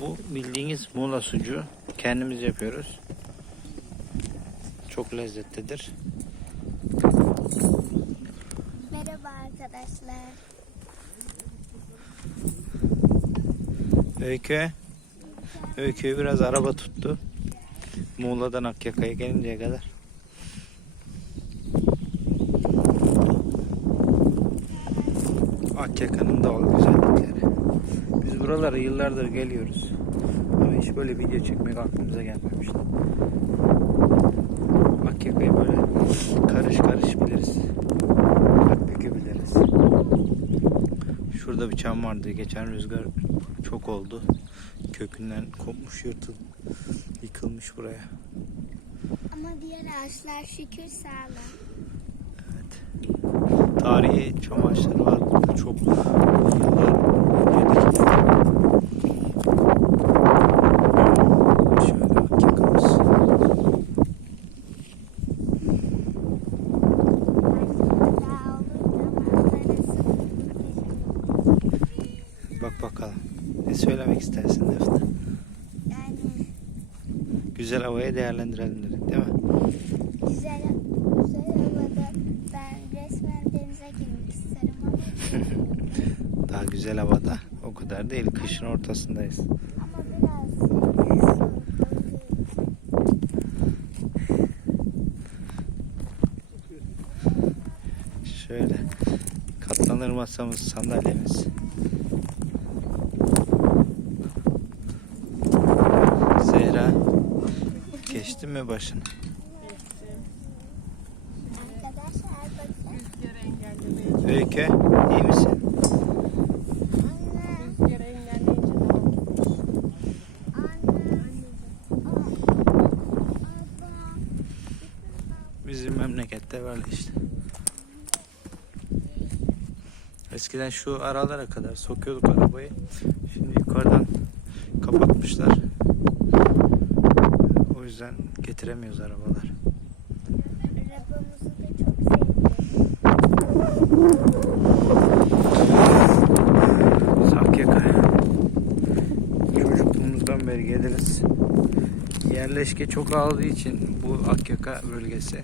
Bu bildiğiniz Muğla sucuğu kendimiz yapıyoruz. Çok lezzetlidir. Merhaba arkadaşlar. Öykü. Öykü'yü biraz araba tuttu. Muğla'dan Akyaka'ya gelinceye kadar. Akyaka'nın doğal güzellikleri. Biz buralara yıllardır geliyoruz. Ama hiç böyle video çekmek aklımıza gelmemişti. Akyaka'yı böyle karış karış biliriz. Akbükü biliriz. Şurada bir çam vardı. Geçen rüzgar çok oldu. Kökünden kopmuş, yırtıl, yıkılmış buraya. Ama diğer ağaçlar şükür sağlam. Tarihi çam ağaçları var burada. Çok yıllar önce dikildi. Şöyle hakikamız. Bak bakalım. Ne söylemek istersin Defne? Yani Güzel havayı değerlendirelim dedik değil mi? güzel, güzel havada ben resmen denize girmek isterim ama, Daha güzel havada. O kadar değil. Kışın ortasındayız. Şöyle katlanır masamız, sandalyemiz. Zehra geçti mi başını? Öykü iyi misin? Memlekette böyle işte. Eskiden şu aralara kadar sokuyorduk arabayı. Şimdi yukarıdan kapatmışlar. O yüzden getiremiyoruz arabalar. Akyaka'ya çocukluğumuzdan beri geliriz. Yerleşke çok aldığı için bu Akyaka bölgesi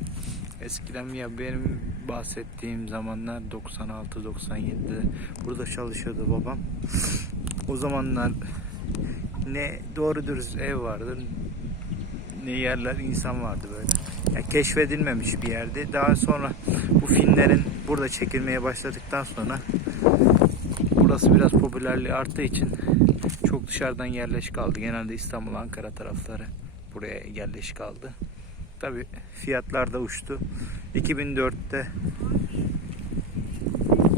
eskiden ya benim bahsettiğim zamanlar 96-97'de burada çalışıyordu babam. O zamanlar ne doğru dürüst ev vardı ne yerler insan vardı böyle. Yani keşfedilmemiş bir yerdi. Daha sonra bu filmlerin burada çekilmeye başladıktan sonra burası biraz popülerliği arttığı için çok dışarıdan yerleşik aldı. Genelde İstanbul, Ankara tarafları buraya yerleşik aldı. Tabi fiyatlar da uçtu. 2004'te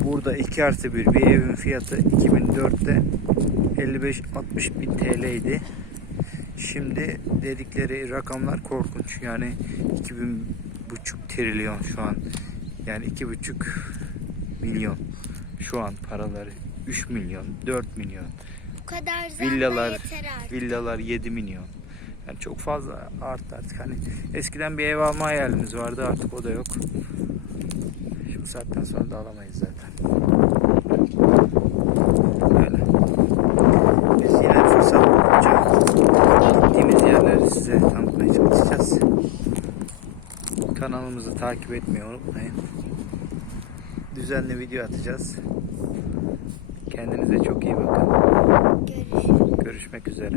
burada 2 artı 1 bir evin fiyatı 2004'te 55-60 bin TL idi. Şimdi dedikleri rakamlar korkunç. Yani 2000 buçuk trilyon şu an. Yani iki buçuk milyon şu an paraları. 3 milyon, 4 milyon. Bu kadar Villalar, yeter artık. villalar 7 milyon. Yani çok fazla arttı artık. Hani eskiden bir ev alma hayalimiz vardı artık o da yok. Şu saatten sonra da alamayız zaten. Böyle. Biz yine fırsat bulunca gittiğimiz yerleri size tanıtmaya çalışacağız. Kanalımızı takip etmeyi unutmayın. Düzenli video atacağız. Kendinize çok iyi bakın. Görüşmek üzere.